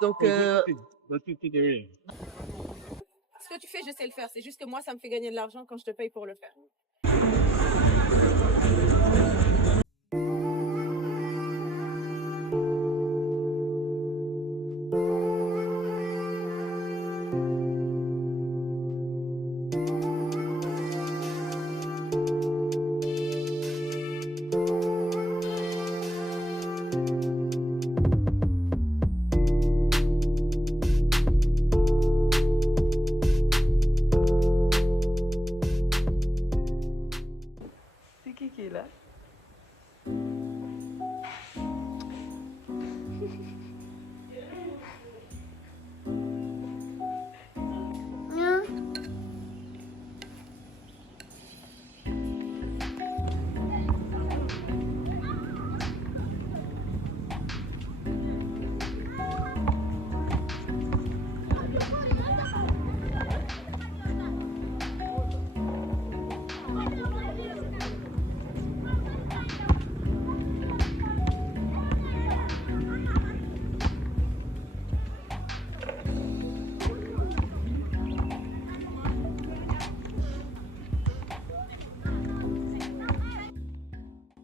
Donc, Ce que tu fais, je sais le faire. C'est juste que moi, ça me fait gagner de l'argent quand je te paye pour le faire. c'est qui est là?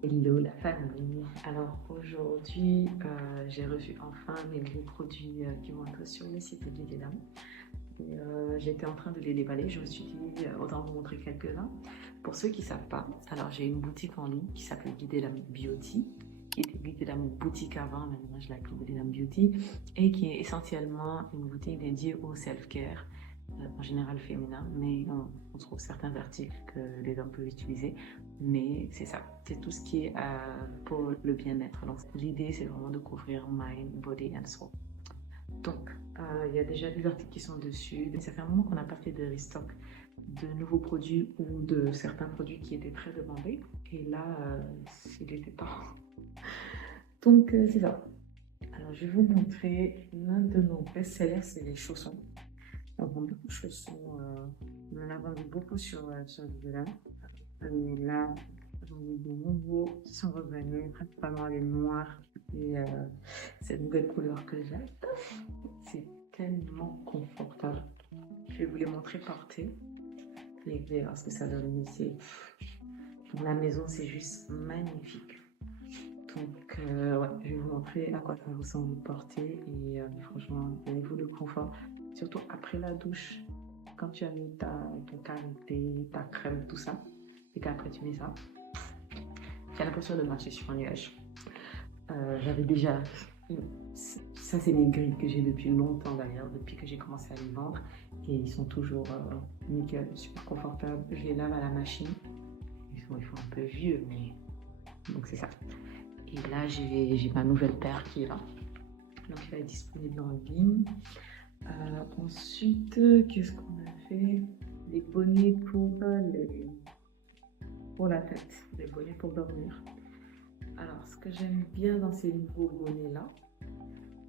Hello la famille. Alors aujourd'hui, j'ai reçu enfin mes nouveaux produits qui vont être sur le site de Guy Dames. J'étais en train de les déballer, je me suis dit autant vous montrer quelques-uns. Pour ceux qui ne savent pas, alors j'ai une boutique en ligne qui s'appelle Guy Dames Beauty, qui était Guy Dames Boutique avant, maintenant je l'appelle Guy Dames Beauty, et qui est essentiellement une boutique dédiée au self-care, en général féminin, mais on trouve certains articles que les hommes peuvent utiliser, mais c'est ça, c'est tout ce qui est pour le bien-être. Donc l'idée c'est vraiment de couvrir mind, body and soul. Donc il y a déjà des articles qui sont dessus, mais ça fait un moment qu'on n'a pas fait de restock de nouveaux produits ou de certains produits qui étaient très demandés, et là il était temps. Donc c'est ça. Alors je vais vous montrer l'un de nos best-sellers, c'est les chaussons. On vend beaucoup de chaussons, on en a vendu beaucoup sur Vidéo. Et là, j'en ai des nouveaux qui sont revenus, principalement les noirs et cette nouvelle couleur que j'ai. C'est tellement confortable. Je vais vous les montrer portés. Les verres, ce que ça donne ici. Pour la maison, c'est juste magnifique. Donc, ouais, je vais vous montrer à quoi ça ressemble porter et franchement, au niveau de confort, surtout après la douche, quand tu as mis ton karité, ta crème, tout ça, et qu'après tu mets ça, tu as l'impression de marcher sur un nuage. J'avais déjà, ça c'est mes grilles que j'ai depuis longtemps d'ailleurs, depuis que j'ai commencé à les vendre, et ils sont toujours nickel, super confortables. Je les lave à la machine, ils font un peu vieux, mais donc c'est ça. Et là, j'ai ma nouvelle paire qui est là. Donc, elle est disponible en ligne. Ensuite, qu'est-ce qu'on a fait? Les bonnets pour la tête, les bonnets pour dormir. Alors, ce que j'aime bien dans ces nouveaux bonnets-là,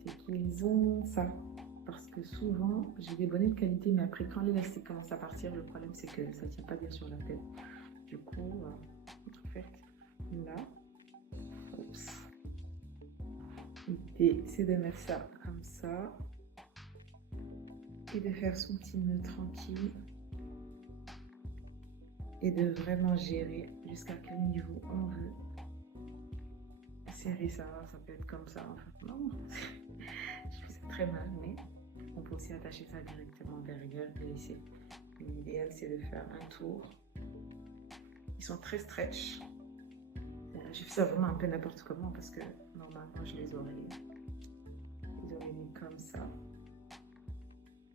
c'est qu'ils ont ça. Parce que souvent, j'ai des bonnets de qualité, mais après, quand l'élastique commence à partir, le problème, c'est que ça ne tient pas bien sur la tête. Du coup, en fait, là, l'idée c'est de mettre ça comme ça et de faire son petit nœud tranquille et de vraiment gérer jusqu'à quel niveau on veut serrer ça. Ça peut être comme ça en fait. Non, je fais ça très mal, mais on peut aussi attacher ça directement derrière et laisser. L'idéal c'est de faire un tour. Ils sont très stretch. J'ai fait ça vraiment un peu n'importe comment parce que normalement je les aurais mis comme ça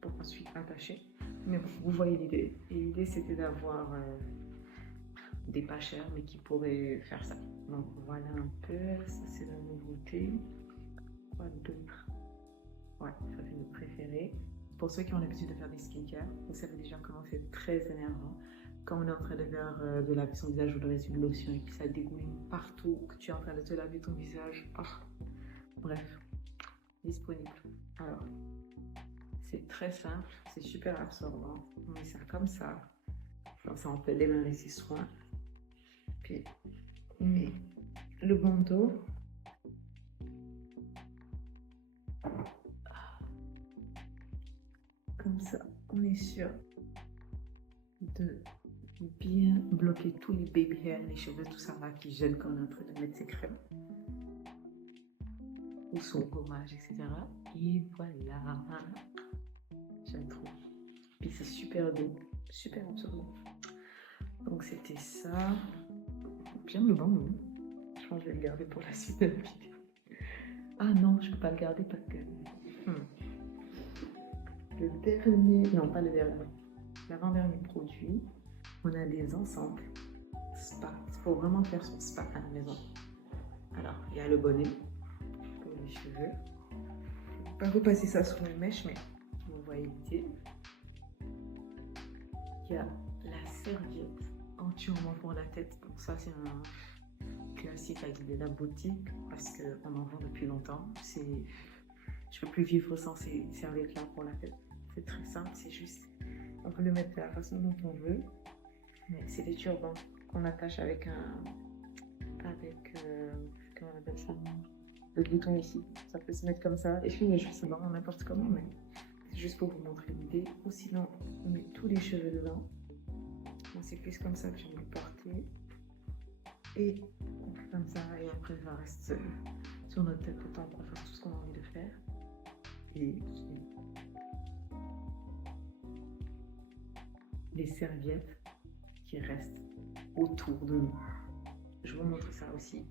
pour ensuite attacher. Mais bon, vous voyez l'idée. Et l'idée c'était d'avoir des pas chers mais qui pourraient faire ça. Donc voilà un peu, ça c'est la nouveauté. Quoi d'autre? Ouais, ça c'est notre préféré. Pour ceux qui ont l'habitude de faire des skincare, vous savez déjà comment c'est très énervant. Quand on est en train de faire de laver son visage ou de résidu de lotion et puis ça dégouline partout, que tu es en train de te laver ton visage. Oh. Bref, disponible. Alors, c'est très simple, c'est super absorbant. On met ça comme ça. Comme ça, on peut démarrer ses soins. Puis, on met le bandeau. Comme ça, on est sûr de bien bloquer tous les baby hairs, les cheveux, tout ça là qui gênent quand on est en train de mettre ses crèmes ou son gommage, etc. Et voilà, j'aime trop. Puis c'est super doux, super absorbant. Donc c'était ça. J'aime le bambou. Je pense que je vais le garder pour la suite de la vidéo. Ah non, je peux pas le garder parce que le dernier, non pas le dernier, l'avant-dernier produit, on a des ensembles spa. Il faut vraiment faire son spa à la maison. Alors, il y a le bonnet pour les cheveux. Je ne vais pas repasser ça sur une mèche, mais vous voyez l'idée. Il y a la serviette anti-roulement pour la tête. Donc ça, c'est un classique avec de la boutique parce qu'on en vend depuis longtemps. Je ne peux plus vivre sans ces serviettes-là pour la tête. C'est très simple, c'est juste, on peut le mettre de la façon dont on veut. Mais c'est des turbans qu'on attache avec comment on appelle ça, le bouton ici. Ça peut se mettre comme ça. Et puis, je sais pas n'importe comment, mais c'est juste pour vous montrer l'idée. Ou sinon, on met tous les cheveux dedans. Moi, c'est plus comme ça que j'aime le porter. Et on fait comme ça. Et après, ça reste sur notre tête le temps pour faire tout ce qu'on a envie de faire. Et les serviettes qui restent autour de nous. Je vais vous montrer ça aussi.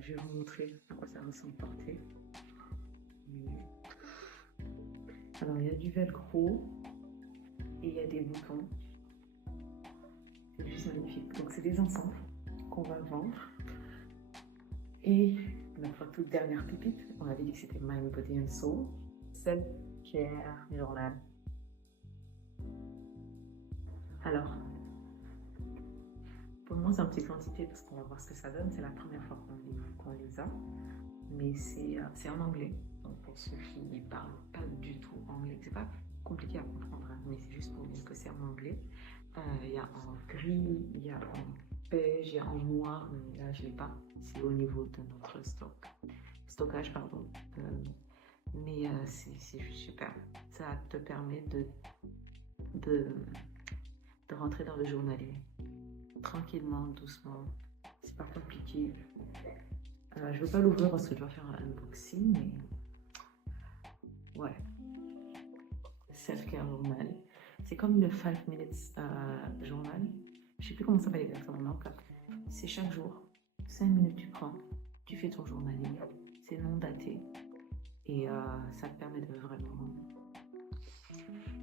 Je vais vous montrer à quoi ça ressemble porté. Alors, il y a du velcro et il y a des boutons. C'est juste magnifique. Donc, c'est des ensembles qu'on va vendre. Et notre toute dernière pépite, on avait dit que c'était Mind, Body and Soul. Self-care journal. Alors, pour moi, c'est en petite quantité parce qu'on va voir ce que ça donne. C'est la première fois qu'on les a. Mais c'est en anglais. Donc, pour ceux qui ne parlent pas du tout anglais, c'est pas compliqué à comprendre, hein, mais c'est juste pour dire que c'est en anglais. Il y a en gris, il y a en beige, il y a en noir, mais là, je ne l'ai pas. C'est au niveau de notre stockage, pardon. Mais c'est juste super. Ça te permet de rentrer dans le journaling. Tranquillement, doucement. C'est pas compliqué. Je ne veux pas l'ouvrir parce que je dois faire un unboxing, mais ouais. Self-care journal. C'est comme le 5 minutes journal. Je ne sais plus comment ça s'appelle exactement. C'est chaque jour. 5 minutes tu prends. Tu fais ton journaling. C'est non daté. Et ça te permet de vraiment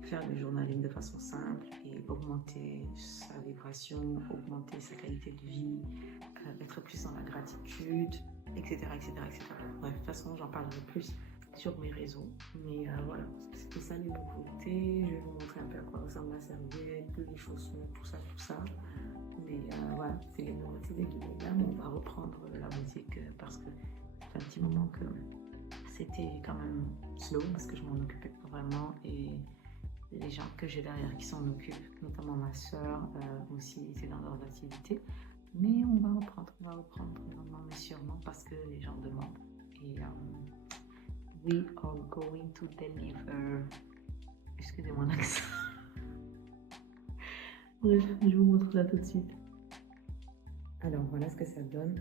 faire du journaling de façon simple et augmenter sa vibration, augmenter sa qualité de vie, être plus dans la gratitude, etc., etc., etc. Bref, de toute façon, j'en parlerai plus sur mes réseaux. Mais voilà, c'est tout ça les nouveautés. Je vais vous montrer un peu à quoi ressemble la serviette, les chaussons, tout ça, tout ça. Mais voilà, c'est les nouveautés des guides. Là, on va reprendre la musique parce que ça fait un petit moment que c'était quand même slow parce que je m'en occupais pas vraiment et les gens que j'ai derrière qui s'en occupent, notamment ma soeur aussi, c'est dans leur activité. Mais on va reprendre lentement mais sûrement parce que les gens demandent. Et we are going to deliver. Excusez-moi l'accent. Bref, je vous montre ça tout de suite. Alors voilà ce que ça donne.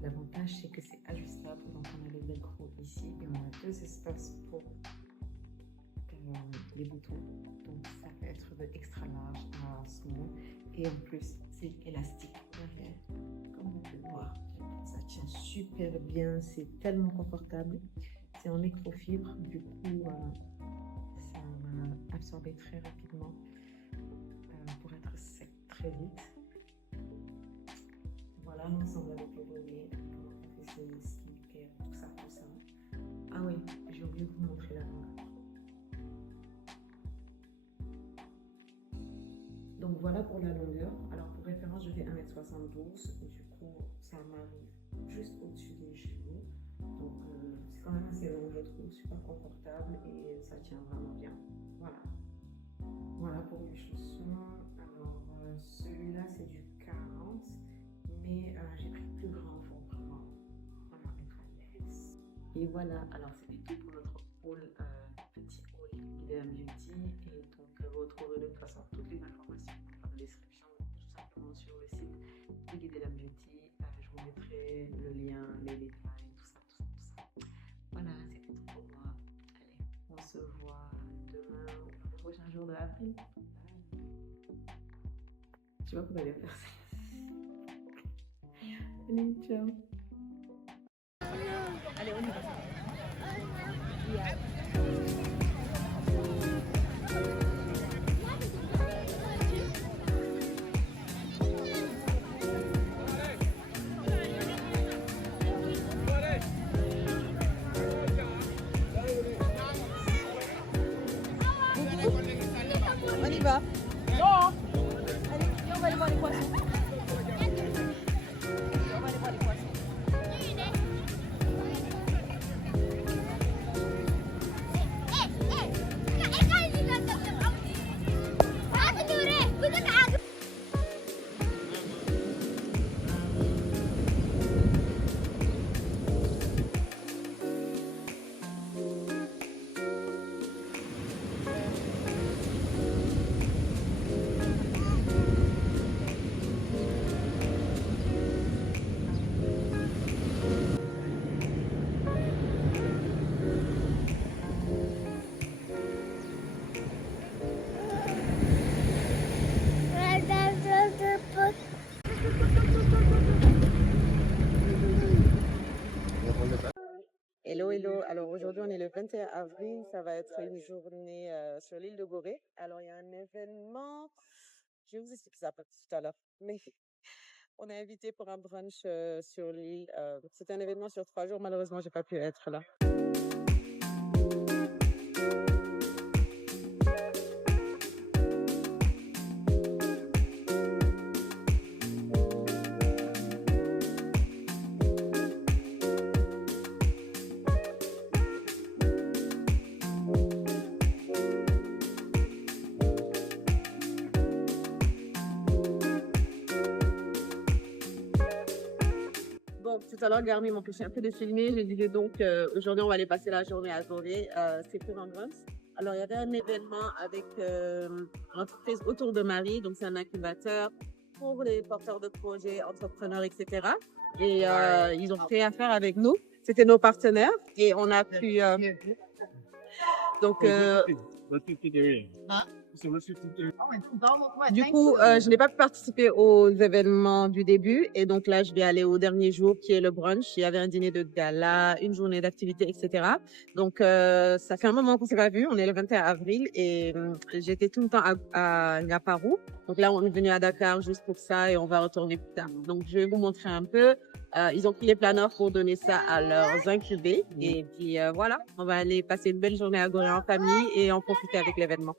L'avantage, c'est que c'est ajustable. Donc on a le velcro ici et on a deux espaces pour les boutons. Donc ça peut être de extra large à small. Et en plus, c'est élastique derrière. Comme vous pouvez voir, ça tient super bien. C'est tellement confortable. C'est en microfibre. Du coup, ça va absorber très rapidement pour être sec très vite. Voilà l'ensemble avec le bonnet. On fait ses skincare, tout ça, tout ça. Ah oui, j'ai oublié de vous montrer la longueur. Donc voilà pour la longueur. Alors pour référence, je fais 1m72. Du coup, ça m'arrive juste au-dessus des genoux. Donc c'est quand même assez long, je trouve, super confortable et ça tient vraiment bien. Voilà. Voilà pour les chaussons. Alors celui-là c'est du 40, mais j'ai pris plus grand pour vraiment être à l'aise. Et voilà, alors c'était tout pour notre haul petit hall Guidedam Beauty. Et donc, vous retrouverez de toute façon toutes les informations dans la description, tout simplement sur le site de Guidedam Beauty. Je vous mettrai le lien, les détails, tout ça, tout ça, tout ça. Voilà, c'était tout pour moi. Allez, on se voit demain ou le prochain jour de l'avril. Je vois qu'on va bien faire ça. Allez, ciao. Allez, on y va. On y va. Non. Allez, viens, on va aller voir les poissons. On va aller voir les poissons. Hello, hello. Alors aujourd'hui, on est le 21 avril. Ça va être une journée sur l'île de Gorée. Alors, il y a un événement. Je vais vous expliquer ça tout à l'heure. Mais on est invité pour un brunch sur l'île. C'est un événement sur 3 jours. Malheureusement, j'ai pas pu être là. Bon, tout à l'heure, Garmi m'empêchait un peu de filmer. Je disais donc aujourd'hui, on va aller passer la journée à Gorée. C'est pour un brunch. Alors, il y avait un événement avec l'entreprise Autour de Marie. Donc, c'est un incubateur pour les porteurs de projets, entrepreneurs, etc. Et ils ont fait affaire avec nous. C'était nos partenaires. Et on a pu... donc... Du coup, je n'ai pas pu participer aux événements du début et donc là, je vais aller au dernier jour qui est le brunch. Il y avait un dîner de gala, une journée d'activité, etc. Donc, ça fait un moment qu'on s'est pas vu. On est le 21 avril et j'étais tout le temps à Ngaparou. Donc là, on est venu à Dakar juste pour ça et on va retourner plus tard. Donc, je vais vous montrer un peu. Ils ont pris les planeurs pour donner ça à leurs incubés. Et puis voilà, on va aller passer une belle journée à Gorée en famille et en profiter avec l'événement.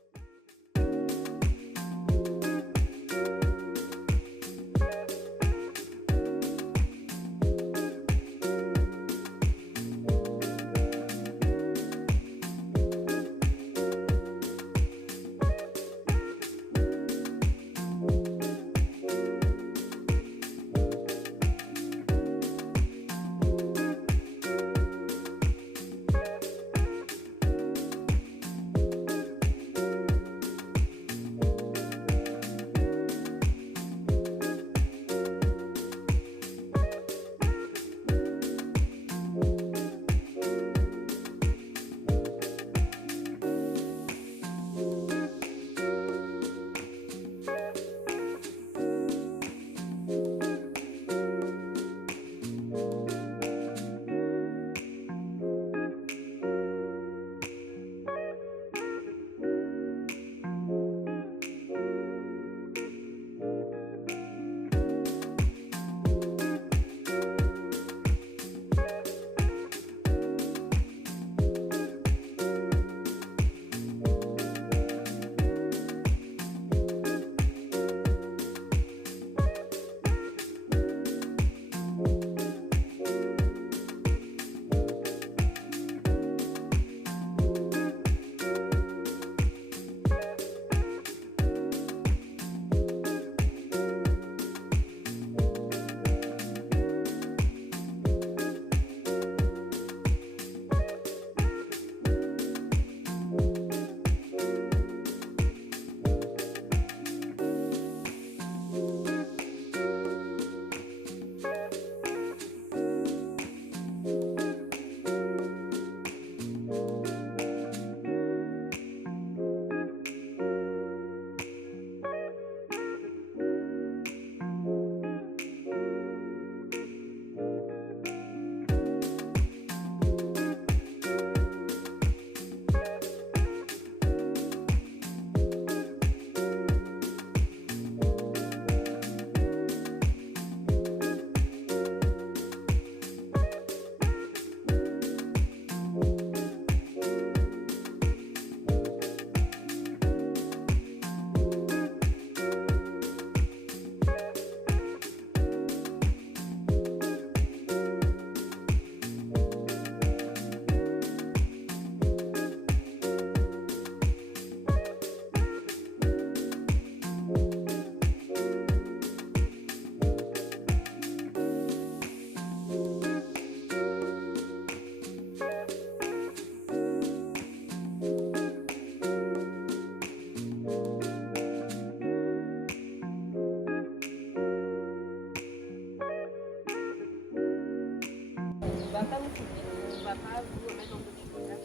va pas vous mettre dans le documentaire.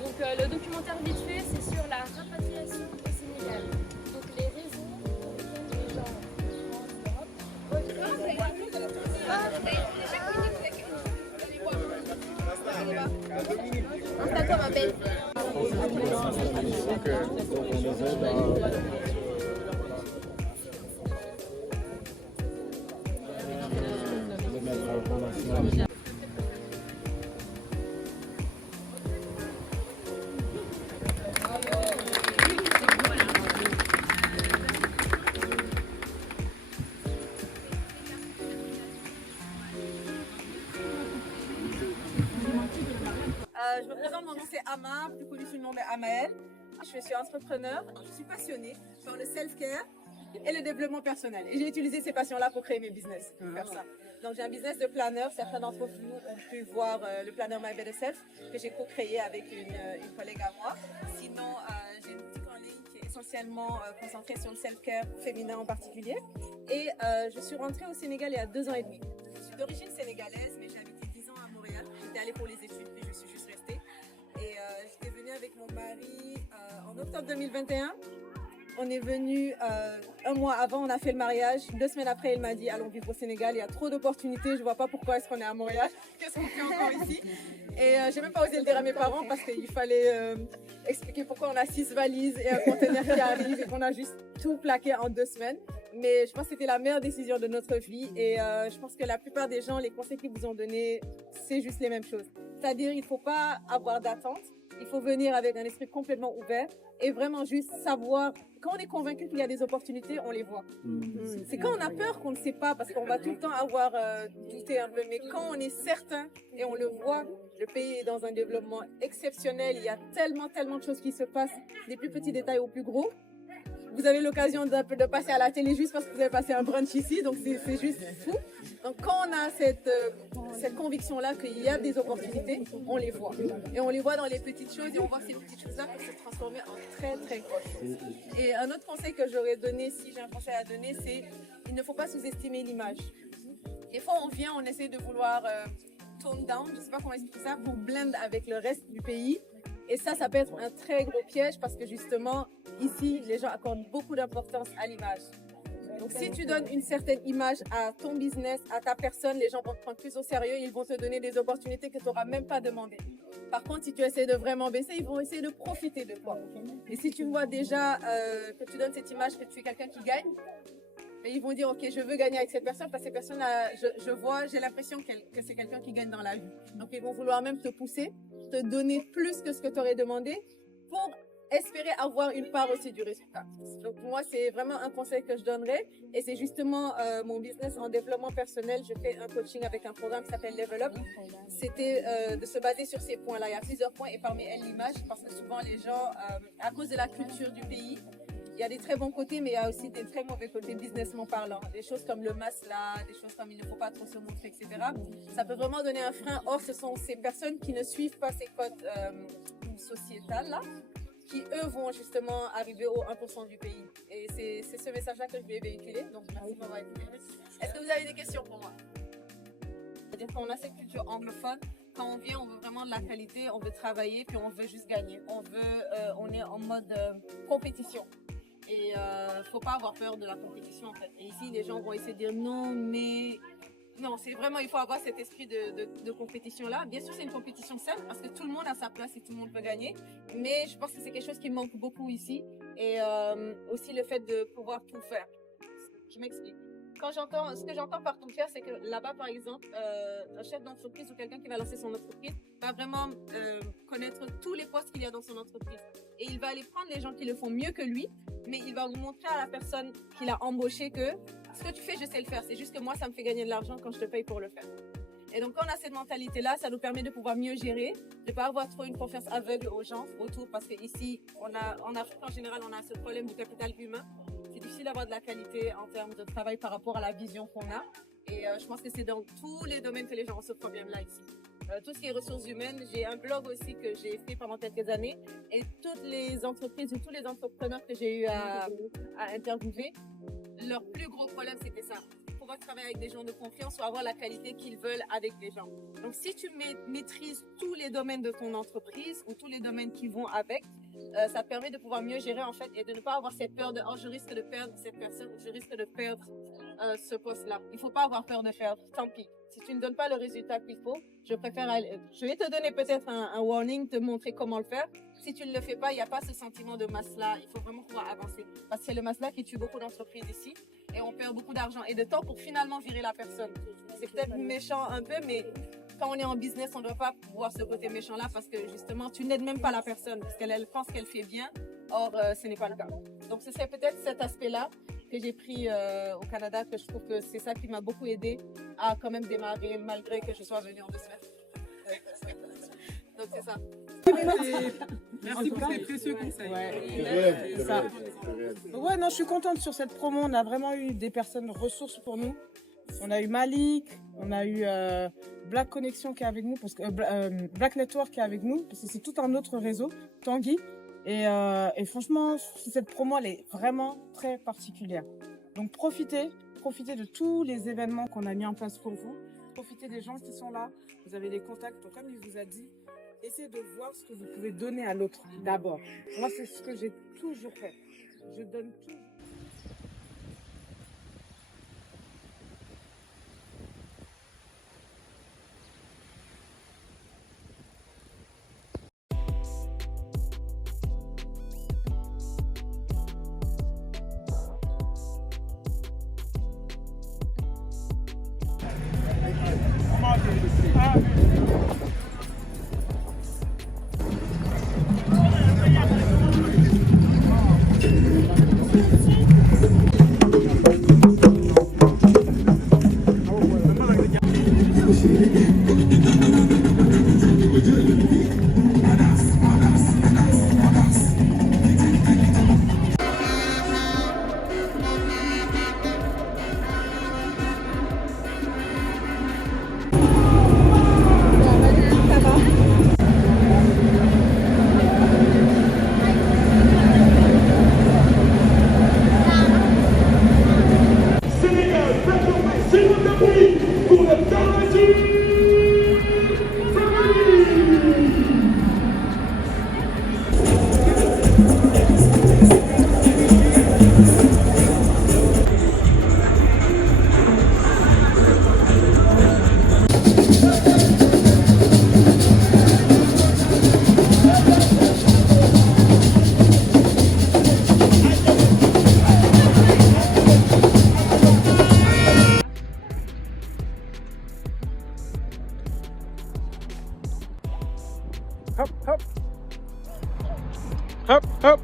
Donc le documentaire vite fait, c'est sur la rapatriation au Sénégal. Donc les raisons pour lesquelles les gens Installe-toi ma belle. Je me présente, mon nom c'est Ama, plus connu sous le nom de Amael. Je suis entrepreneur, je suis passionnée par le self-care et le développement personnel. Et j'ai utilisé ces passions-là pour créer mes business, pour faire ça. Donc j'ai un business de planeur, certains d'entre vous ont pu voir le planeur My Better Self que j'ai co-créé avec une collègue à moi. Sinon, j'ai une boutique en ligne qui est essentiellement concentrée sur le self-care féminin en particulier. Et je suis rentrée au Sénégal il y a 2 ans et demi. Je suis d'origine sénégalaise, mais j'ai habité 10 ans à Montréal. J'étais allée pour les études, puis je suis juste restée. Et j'étais venue avec mon mari en octobre 2021. On est venu 1 mois avant, on a fait le mariage. 2 semaines après, il m'a dit allons vivre au Sénégal, il y a trop d'opportunités, je vois pas pourquoi est-ce qu'on est à Montréal, qu'est-ce qu'on fait encore ici. Et j'ai même pas osé le dire à mes parents parce qu'il fallait expliquer pourquoi on a 6 valises et un conteneur qui arrive et qu'on a juste tout plaqué en 2 semaines. Mais je pense que c'était la meilleure décision de notre vie et je pense que la plupart des gens, les conseils qu'ils vous ont donnés, c'est juste les mêmes choses. C'est-à-dire, il faut pas avoir d'attente, il faut venir avec un esprit complètement ouvert et vraiment juste savoir, quand on est convaincu qu'il y a des opportunités, on les voit. C'est quand on a peur qu'on ne sait pas parce qu'on va tout le temps avoir douté un peu, mais quand on est certain et on le voit, le pays est dans un développement exceptionnel, il y a tellement de choses qui se passent, des plus petits détails aux plus gros. Vous avez l'occasion de passer à la télé juste parce que vous avez passé un brunch ici, donc c'est juste fou. Donc quand on a cette conviction-là qu'il y a des opportunités, on les voit. Et on les voit dans les petites choses et on voit que ces petites choses-là peuvent se transformer en très grosses. Et un autre conseil que j'aurais donné, si j'ai un conseil à donner, c'est il ne faut pas sous-estimer l'image. Des fois on vient, on essaie de vouloir tone down, je ne sais pas comment expliquer ça, pour blend avec le reste du pays. Et ça peut être un très gros piège parce que justement, ici, les gens accordent beaucoup d'importance à l'image. Donc, si tu donnes une certaine image à ton business, à ta personne, les gens vont te prendre plus au sérieux, ils vont te donner des opportunités que tu n'auras même pas demandées. Par contre, si tu essaies de vraiment baisser, ils vont essayer de profiter de toi. Et si tu vois déjà que tu donnes cette image que tu es quelqu'un qui gagne, mais ils vont dire, ok, je veux gagner avec cette personne parce que cette personne, j'ai l'impression que c'est quelqu'un qui gagne dans la vie. Donc, ils vont vouloir même te pousser, te donner plus que ce que tu aurais demandé pour espérer avoir une part aussi du résultat. Donc, moi, c'est vraiment un conseil que je donnerais et c'est justement mon business en développement personnel. Je fais un coaching avec un programme qui s'appelle Level Up. C'était de se baser sur ces points-là. Il y a plusieurs points et parmi elles, l'image parce que souvent, les gens, à cause de la culture du pays, il y a des très bons côtés, mais il y a aussi des très mauvais côtés businessment parlant. Des choses comme le masla, des choses comme il ne faut pas trop se montrer, etc. Ça peut vraiment donner un frein. Or, ce sont ces personnes qui ne suivent pas ces codes sociétales là, qui eux vont justement arriver au 1% du pays. Et c'est ce message-là que je vais véhiculer. Donc, merci de m'avoir écouté. Est-ce que vous avez des questions pour moi? C'est-à-dire qu'on a cette culture anglophone. Quand on vient, on veut vraiment de la qualité, on veut travailler, puis on veut juste gagner. On est en mode compétition. Et faut pas avoir peur de la compétition en fait. Et ici, les gens vont essayer de dire non, mais non, c'est vraiment, il faut avoir cet esprit de compétition là. Bien sûr, c'est une compétition saine parce que tout le monde a sa place et tout le monde peut gagner. Mais je pense que c'est quelque chose qui manque beaucoup ici. Et aussi le fait de pouvoir tout faire. Je m'explique. Ce que j'entends par tout faire, c'est que là-bas, par exemple, un chef d'entreprise ou quelqu'un qui va lancer son entreprise va vraiment connaître tous les postes qu'il y a dans son entreprise. Et il va aller prendre les gens qui le font mieux que lui, mais il va vous montrer à la personne qu'il a embauché que ce que tu fais, je sais le faire. C'est juste que moi, ça me fait gagner de l'argent quand je te paye pour le faire. Et donc, quand on a cette mentalité-là, ça nous permet de pouvoir mieux gérer, de ne pas avoir trop une confiance aveugle aux gens autour, parce qu'ici, en Afrique en général, on a ce problème du capital humain. C'est difficile d'avoir de la qualité en termes de travail par rapport à la vision qu'on a. Et je pense que c'est dans tous les domaines que les gens ont ce problème-là ici. Tout ce qui est ressources humaines, j'ai un blog aussi que j'ai fait pendant quelques années. Et toutes les entreprises ou tous les entrepreneurs que j'ai eu à interviewer, leur plus gros problème, c'était ça. pouvoir travailler avec des gens de confiance ou avoir la qualité qu'ils veulent avec les gens. Donc, si tu maîtrises tous les domaines de ton entreprise ou tous les domaines qui vont avec, ça te permet de pouvoir mieux gérer en fait et de ne pas avoir cette peur de oh je risque de perdre cette personne, je risque de perdre ce poste-là. Il faut pas avoir peur de perdre, tant pis. Si tu ne donnes pas le résultat qu'il faut, je vais te donner peut-être un warning, te montrer comment le faire. Si tu ne le fais pas, il n'y a pas ce sentiment de masse-là. Il faut vraiment pouvoir avancer. Parce que c'est le masse-là qui tue beaucoup d'entreprises ici. Et on perd beaucoup d'argent et de temps pour finalement virer la personne. C'est peut-être méchant un peu, mais quand on est en business, on ne doit pas voir ce côté méchant-là parce que justement, tu n'aides même pas la personne parce qu'elle pense qu'elle fait bien. Or, ce n'est pas le cas. Donc, ce serait peut-être cet aspect-là que j'ai pris au Canada, que je trouve que c'est ça qui m'a beaucoup aidé à quand même démarrer malgré que je sois venue en 2 semaines. Donc c'est ça. Merci pour ces précieux conseils. C'est ça. Ouais, non, je suis contente sur cette promo. On a vraiment eu des personnes ressources pour nous. On a eu Malik, on a eu Black Connection qui est avec nous, parce que Black Network qui est avec nous, parce que c'est tout un autre réseau, Tanguy. Et franchement, cette promo, elle est vraiment très particulière. Donc profitez de tous les événements qu'on a mis en place pour vous. Profitez des gens qui sont là. Vous avez des contacts. Donc, comme il vous a dit, essayez de voir ce que vous pouvez donner à l'autre d'abord. Moi, c'est ce que j'ai toujours fait. Je donne tout. Hop, hop. Hop, hop.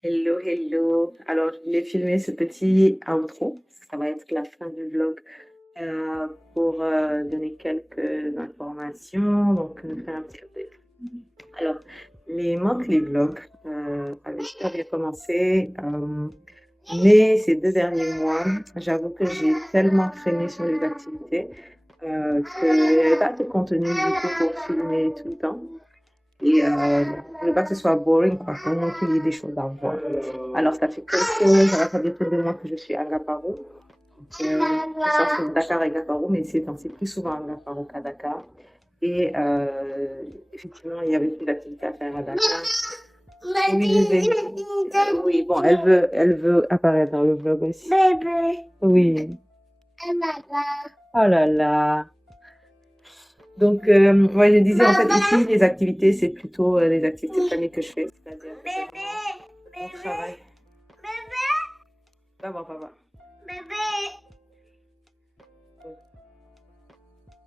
Hello, hello. Alors, je voulais filmer ce petit outro. Ça va être la fin du vlog pour donner quelques informations. Donc, nous faire un petit update. Alors, les monthly vlogs avaient super bien commencé. Mais ces 2 derniers mois, j'avoue que j'ai tellement traîné sur les activités qu'il n'y avait pas de contenu du coup pour filmer tout le temps. Et je ne veux pas que ce soit boring, quoi, vraiment qu'il y ait des choses à voir. Alors, ça fait ça va faire bientôt 2 mois que je suis à Agaparo. Je suis entre Dakar et Agaparo, mais c'est plus souvent à Agaparo qu'à Dakar. Et effectivement, il y avait plus d'activités à faire à Dakar. Oui, bon, elle veut apparaître dans le vlog aussi. Oui. Oh là là. Donc, ouais, je disais, en fait, ici, les activités, c'est plutôt les activités de famille que je fais, c'est-à-dire on travaille. Va voir papa.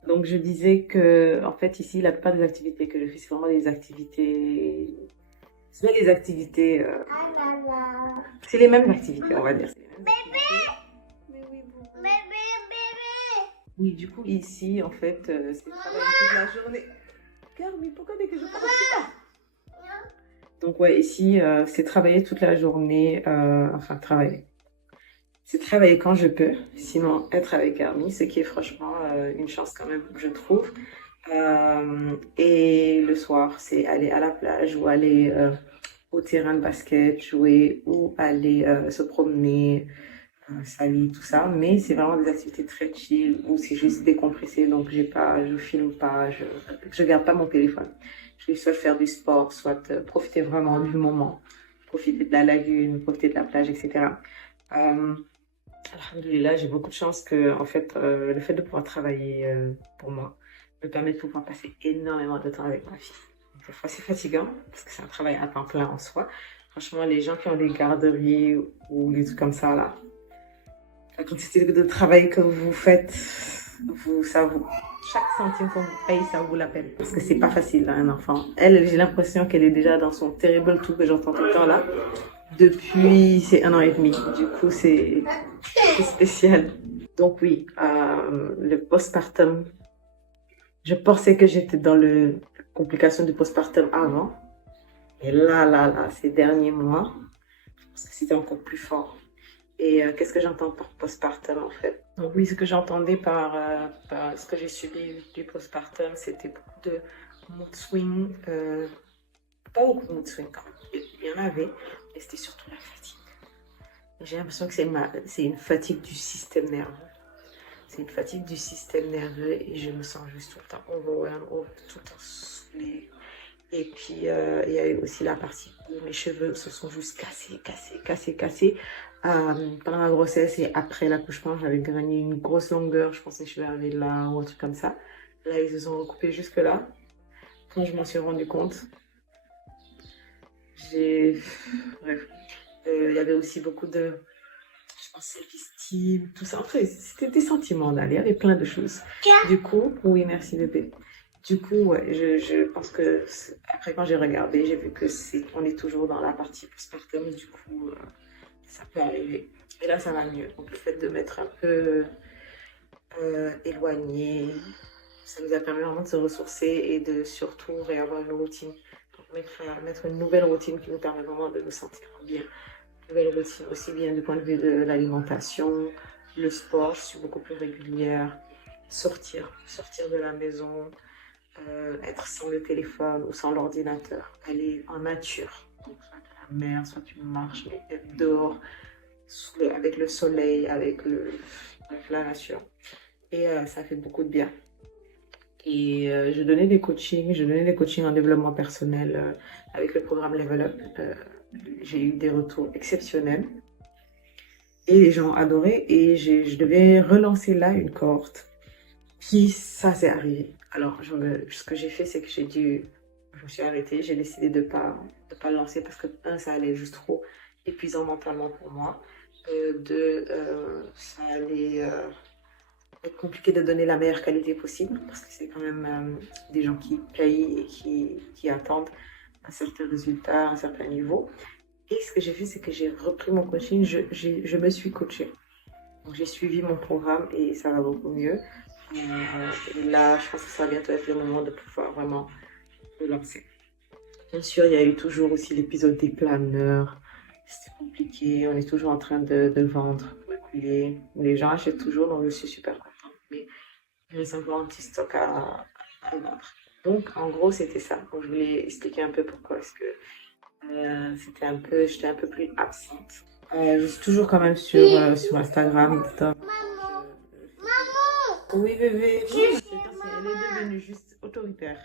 Donc je disais que en fait ici la plupart des activités que je fais c'est vraiment des activités, c'est pas des activités, c'est les mêmes activités on va dire. C'est les mêmes activités. Mais oui, bon. Oui, du coup ici en fait c'est travailler toute la journée. Carmi, pourquoi dès que je parle tu pars? Donc ouais ici c'est travailler toute la journée, enfin travailler. C'est travailler quand je peux, sinon être avec Army, ce qui est franchement une chance quand même, je trouve. Et le soir, c'est aller à la plage ou aller au terrain de basket, jouer ou aller se promener, salir, tout ça. Mais c'est vraiment des activités très chill où c'est juste décompressé, donc je filme pas, je garde pas mon téléphone. Je vais soit faire du sport, soit profiter vraiment du moment, profiter de la lagune, profiter de la plage, etc. Alhamdoulilah, j'ai beaucoup de chance que, en fait, le fait de pouvoir travailler pour moi me permet de pouvoir passer énormément de temps avec ma fille. Des fois, c'est fatigant parce que c'est un travail à temps plein en soi. Franchement, les gens qui ont des garderies ou des trucs comme ça, là, la quantité de travail que vous faites, chaque centime qu'on vous paye, ça vaut la peine. Parce que c'est pas facile, hein, un enfant. Elle, j'ai l'impression qu'elle est déjà dans son terrible tout que j'entends tout le temps là. Depuis, c'est 1 an et demi. Du coup, c'est spécial. Donc oui, le postpartum, je pensais que j'étais dans la complication du postpartum avant. Et là, ces derniers mois, je pense que c'était encore plus fort. Et qu'est-ce que j'entends par postpartum en fait? Donc oui, ce que j'entendais par ce que j'ai subi du postpartum, c'était beaucoup de mood swing. Pas beaucoup de mood swing quand même. Il y en avait, mais c'était surtout la fatigue. J'ai l'impression que c'est une fatigue du système nerveux. C'est une fatigue du système nerveux et je me sens juste tout le temps overwhelmed, tout le temps saoulée. Et puis, il y a eu aussi la partie où mes cheveux se sont juste cassés. Pendant ma grossesse et après l'accouchement, j'avais gagné une grosse longueur. Je pensais que je vais arriver là ou un truc comme ça. Là, ils se sont recoupés jusque là. Quand je m'en suis rendu compte, bref. Il y avait aussi beaucoup de, je pense, self-esteem, tout ça. Après, c'était des sentiments là. Il y avait plein de choses. Du coup, oui, merci bébé. Du coup, ouais, je pense que après quand j'ai regardé, j'ai vu que on est toujours dans la partie postpartum. Du coup, ça peut arriver. Et là, ça va mieux. Donc, le fait de m'être un peu éloignée, ça nous a permis vraiment de se ressourcer et de surtout réavoir une routine. Donc, mettre une nouvelle routine qui nous permet vraiment de nous sentir bien. Une nouvelle routine aussi bien du point de vue de l'alimentation, le sport, je suis beaucoup plus régulière. Sortir de la maison, être sans le téléphone ou sans l'ordinateur, aller en nature. Donc, soit à la mer, soit tu marches, mais être dehors, avec le soleil, avec la nature. Et ça fait beaucoup de bien. Et je donnais des coachings en développement personnel avec le programme Level Up. J'ai eu des retours exceptionnels. Et les gens ont adoré. Et je devais relancer là une cohorte. Puis ça s'est arrivé. Alors, ce que j'ai fait, c'est que je me suis arrêtée. J'ai décidé de pas le lancer parce que, ça allait juste trop épuisant mentalement pour moi. Ça allait être compliqué de donner la meilleure qualité possible parce que c'est quand même des gens qui payent et qui attendent un certain résultat, un certain niveau. Et ce que j'ai fait, c'est que j'ai repris mon coaching. Je me suis coachée. Donc, j'ai suivi mon programme et ça va beaucoup mieux. Et là, je pense que ça va bientôt être le moment de pouvoir vraiment le lancer. Bien sûr, il y a eu toujours aussi l'épisode des planeurs. C'était compliqué, on est toujours en train de vendre, reculer. Les gens achètent toujours, donc je suis super contente. Mais il reste encore un petit stock à vendre. Donc, en gros, c'était ça. Donc, je voulais expliquer un peu pourquoi est-ce que j'étais un peu plus absente. Je suis toujours quand même sur Instagram. Oui, bébé. Oui, elle est devenue juste autoritaire.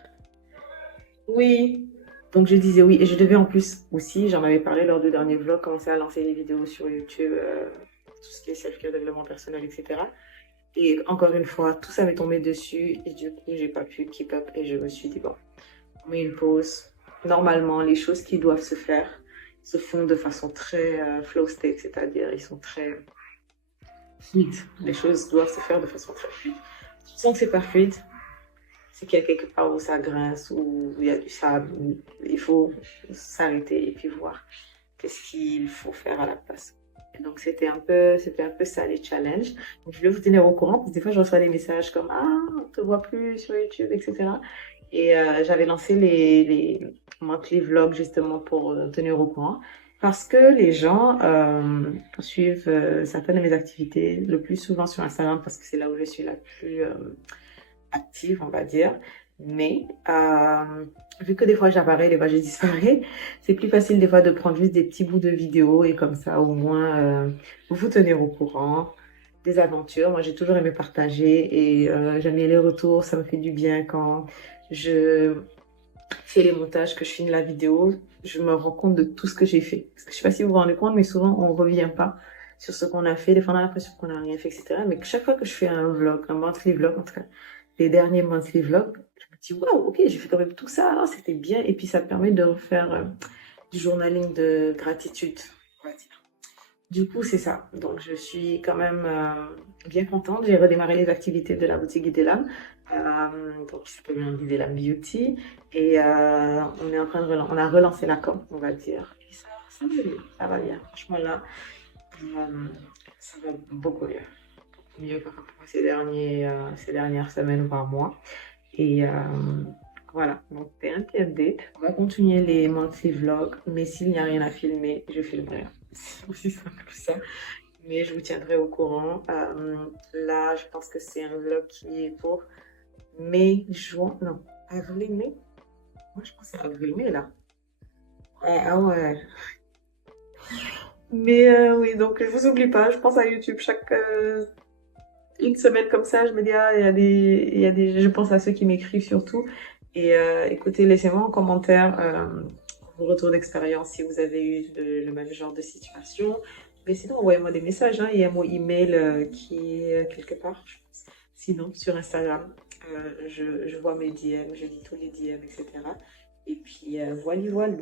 Oui. Donc, je disais oui. Et je devais en plus aussi, j'en avais parlé lors du dernier vlog, commencer à lancer des vidéos sur YouTube, tout ce qui est self-care, développement personnel, etc. Et encore une fois, tout ça m'est tombé dessus. Et du coup, j'ai pas pu keep up. Et je me suis dit, bon, on met une pause. Normalement, les choses qui doivent se faire se font de façon très flow state, c'est-à-dire ils sont très fluides. Les choses doivent se faire de façon très fluide. Si tu sens que c'est pas fluide, c'est qu'il y a quelque part où ça grince, où il y a du sable, où il faut s'arrêter et puis voir qu'est-ce qu'il faut faire à la place. Et donc c'était un peu ça les challenges. Donc je voulais vous tenir au courant parce que des fois je reçois des messages comme ah on te voit plus sur YouTube, etc. Et j'avais lancé les monthly vlogs justement pour tenir au courant. Parce que les gens suivent certaines de mes activités, le plus souvent sur Instagram, parce que c'est là où je suis la plus active, on va dire. Mais vu que des fois j'apparais, des fois je disparais, c'est plus facile des fois de prendre juste des petits bouts de vidéos et comme ça au moins vous tenir au courant des aventures. Moi j'ai toujours aimé partager et j'aime bien les retours, ça me fait du bien quand je fais les montages, que je filme la vidéo, je me rends compte de tout ce que j'ai fait. Parce que je sais pas si vous vous rendez compte, mais souvent on revient pas sur ce qu'on a fait. Des fois on a l'impression qu'on n'a rien fait, etc. Mais chaque fois que je fais un vlog, un monthly vlog en tout cas, les derniers monthly vlogs, je me dis waouh, ok, j'ai fait quand même tout ça, c'était bien. Et puis ça permet de refaire du journaling de gratitude, on va dire. Du coup, c'est ça. Donc, je suis quand même bien contente. J'ai redémarré les activités de la boutique Guidelam, donc qui s'appelle Guidelam Beauty. Et on est en train de on a relancé la com, on va dire. Et ça va mieux, ça va bien. Franchement, là, ça va beaucoup mieux. Mieux par rapport à ces dernières semaines, voire mois. Et voilà, donc c'est un petit update. On va continuer les monthly vlogs, mais s'il n'y a rien à filmer, je filmerai. C'est aussi simple que ça. Mais je vous tiendrai au courant. Là, je pense que c'est un vlog qui est pour mai, juin, non, avril, mai. Moi, je pense que c'est avril, mai là. Ah ouais. Mais oui, donc je vous oublie pas, je pense à YouTube chaque une semaine comme ça, je me dis, ah, il y a des, je pense à ceux qui m'écrivent surtout. Et écoutez, laissez-moi en commentaire vos retours d'expérience si vous avez eu le même genre de situation. Mais sinon, envoyez-moi des messages, hein. Il y a mon email qui est quelque part, je pense. Sinon, sur Instagram, je vois mes DM, je lis tous les DM, etc. Et puis, voilà, voilà.